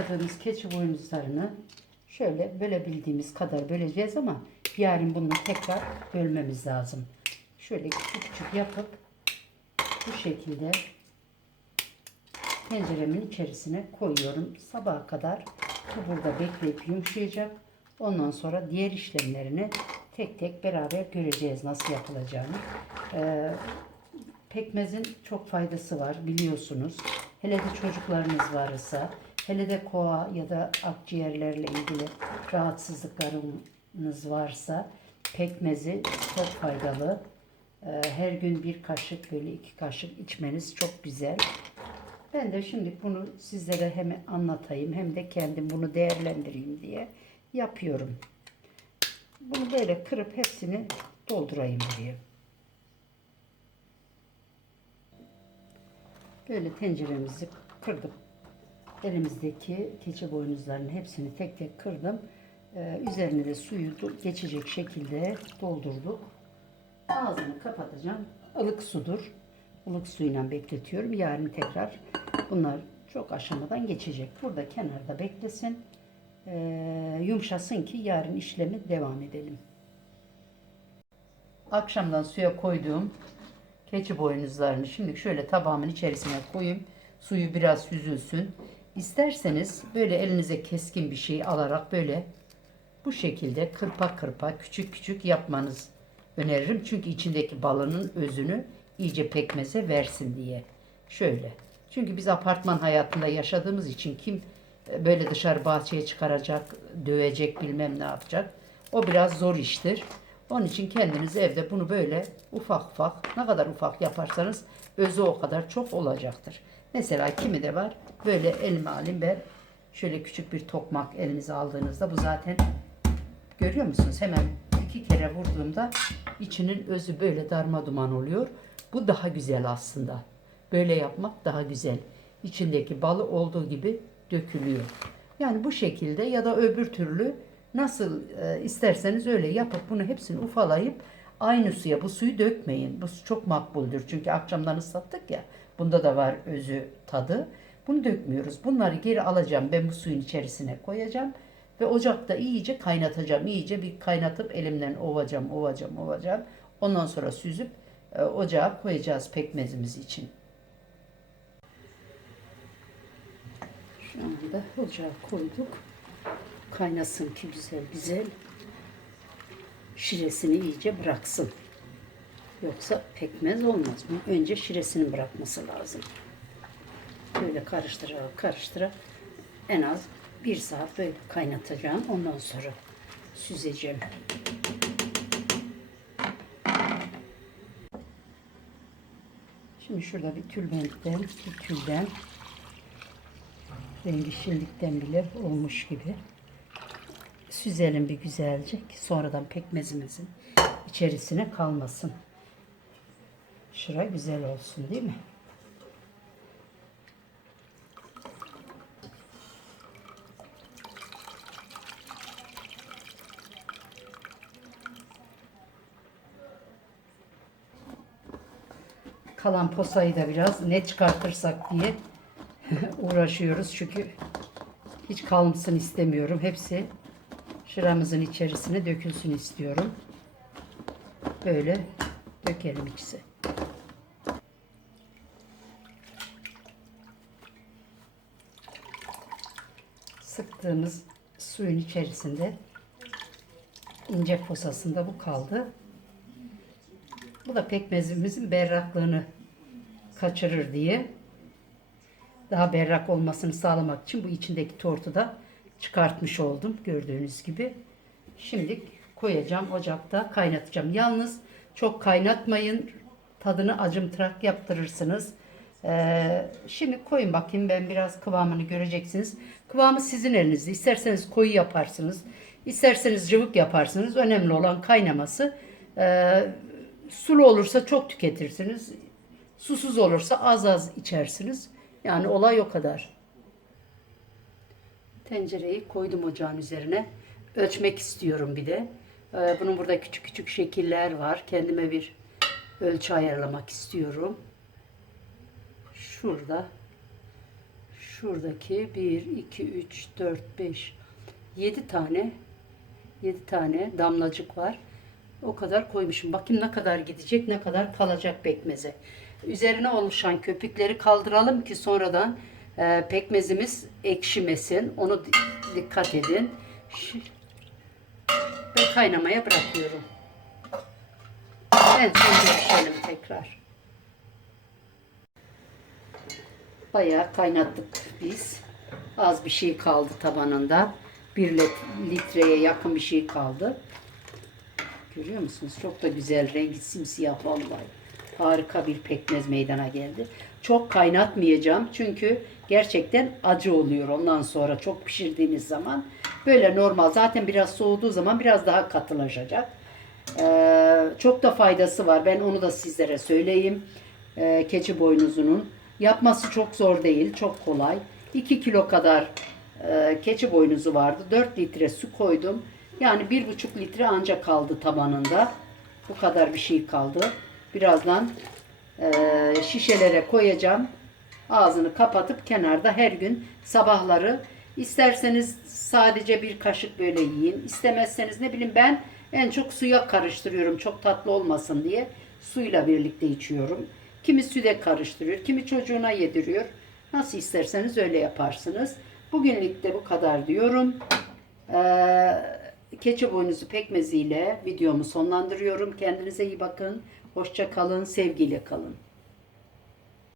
haşladığımız keçi boynuzlarını şöyle bölebildiğimiz kadar böleceğiz ama yarın bunu tekrar bölmemiz lazım. Şöyle küçük küçük yapıp bu şekilde tenceremin içerisine koyuyorum. Sabaha kadar bu burada bekleyip yumuşayacak. Ondan sonra diğer işlemlerini tek tek beraber göreceğiz nasıl yapılacağını. Pekmezin çok faydası var biliyorsunuz. Hele de çocuklarınız varsa, hele de koa ya da akciğerlerle ilgili rahatsızlıklarınız varsa pekmezi çok faydalı. Her gün bir kaşık böyle 2 kaşık içmeniz çok güzel. Ben de şimdi bunu sizlere hem anlatayım hem de kendim bunu değerlendireyim diye yapıyorum. Bunu böyle kırıp hepsini doldurayım diye. Böyle tenceremizi kırdım. Elimizdeki keçi boynuzlarının hepsini tek tek kırdım. Üzerine de suyu geçecek şekilde doldurduk. Ağzını kapatacağım. Ilık sudur. Ilık suyla bekletiyorum. Yarın tekrar bunlar çok aşamadan geçecek. Burada kenarda beklesin. Yumuşasın ki yarın işlemi devam edelim. Akşamdan suya koyduğum keçi boynuzlarını şimdi şöyle tabağımın içerisine koyayım. Suyu biraz süzülsün. İsterseniz böyle elinize keskin bir şey alarak böyle bu şekilde kırpa kırpa küçük küçük yapmanız öneririm. Çünkü içindeki balının özünü iyice pekmeze versin diye. Şöyle. Çünkü biz apartman hayatında yaşadığımız için kim böyle dışarı bahçeye çıkaracak, dövecek, bilmem ne yapacak. O biraz zor iştir. Onun için kendiniz evde bunu böyle ufak ufak, ne kadar ufak yaparsanız özü o kadar çok olacaktır. Mesela kimi de var böyle elime alayım ben şöyle küçük bir tokmak elinize aldığınızda bu zaten görüyor musunuz? Hemen 2 kere vurduğumda içinin özü böyle darma duman oluyor. Bu daha güzel aslında. Böyle yapmak daha güzel. İçindeki balı olduğu gibi dökülüyor. Yani bu şekilde ya da öbür türlü nasıl isterseniz öyle yapıp bunu hepsini ufalayıp aynı suya bu suyu dökmeyin. Bu su çok makbuldür. Çünkü akşamdan ıslattık ya. Bunda da var özü tadı. Bunu dökmüyoruz. Bunları geri alacağım. Ben bu suyun içerisine koyacağım. Ve ocakta iyice kaynatacağım. İyice bir kaynatıp elimden ovacağım. Ondan sonra süzüp ocağa koyacağız pekmezimiz için. Şu anda ocağa koyduk. Kaynasın ki güzel güzel şiresini iyice bıraksın. Yoksa pekmez olmaz mı? Önce şiresini bırakması lazım. Böyle karıştıra en az 1 saat böyle kaynatacağım. Ondan sonra süzeceğim. Şimdi şurada bir tülden rengi şimdilikten bile olmuş gibi. Süzelim bir güzelce ki sonradan pekmezimizin içerisine kalmasın. Şura güzel olsun değil mi? Kalan posayı da biraz ne çıkartırsak diye uğraşıyoruz. Çünkü hiç kalmasını istemiyorum. Hepsi şıramızın içerisine dökülsün istiyorum. Böyle dökelim ikisi. Sıktığımız suyun içerisinde ince posasında bu kaldı. Bu da pekmezimizin berraklığını kaçırır diye daha berrak olmasını sağlamak için bu içindeki tortu da çıkartmış oldum gördüğünüz gibi. Şimdi koyacağım ocakta kaynatacağım. Yalnız çok kaynatmayın. Tadını acımtırak yaptırırsınız. Şimdi koyun bakayım ben biraz kıvamını göreceksiniz. Kıvamı sizin elinizde. İsterseniz koyu yaparsınız. İsterseniz cıvık yaparsınız. Önemli olan kaynaması. Sulu olursa çok tüketirsiniz. Susuz olursa az az içersiniz. Yani olay o kadar. Tencereyi koydum ocağın üzerine. Ölçmek istiyorum bir de. Bunun burada küçük küçük şekiller var. Kendime bir ölçü ayarlamak istiyorum. Şurada Şuradaki 1, 2, 3, 4, 5, 7 tane 7 tane damlacık var. O kadar koymuşum. Bakayım ne kadar gidecek, ne kadar kalacak pekmeze. Üzerine oluşan köpükleri kaldıralım ki sonradan pekmezimiz ekşimesin. Onu dikkat edin. Ve kaynamaya bırakıyorum. En son görüşelim tekrar. Bayağı kaynattık biz. Az bir şey kaldı tabanında. 1 litreye yakın bir şey kaldı. Görüyor musunuz? Çok da güzel rengi simsiyah vallahi. Harika bir pekmez meydana geldi. Çok kaynatmayacağım çünkü gerçekten acı oluyor ondan sonra çok pişirdiğiniz zaman. Böyle normal zaten biraz soğuduğu zaman biraz daha katılaşacak. Çok da faydası var. Ben onu da sizlere söyleyeyim. Keçi boynuzunun. Yapması çok zor değil. Çok kolay. 2 kilo kadar keçi boynuzu vardı. 4 litre su koydum. Yani 1,5 litre ancak kaldı tabanında. Bu kadar bir şey kaldı. Birazdan şişelere koyacağım. Ağzını kapatıp kenarda her gün sabahları isterseniz sadece bir kaşık böyle yiyin. İstemezseniz ne bileyim ben en çok suya karıştırıyorum. Çok tatlı olmasın diye suyla birlikte içiyorum. Kimi süte karıştırıyor, kimi çocuğuna yediriyor. Nasıl isterseniz öyle yaparsınız. Bugünlük de bu kadar diyorum. Keçi boynuzu pekmeziyle videomu sonlandırıyorum. Kendinize iyi bakın. Hoşça kalın, sevgiyle kalın.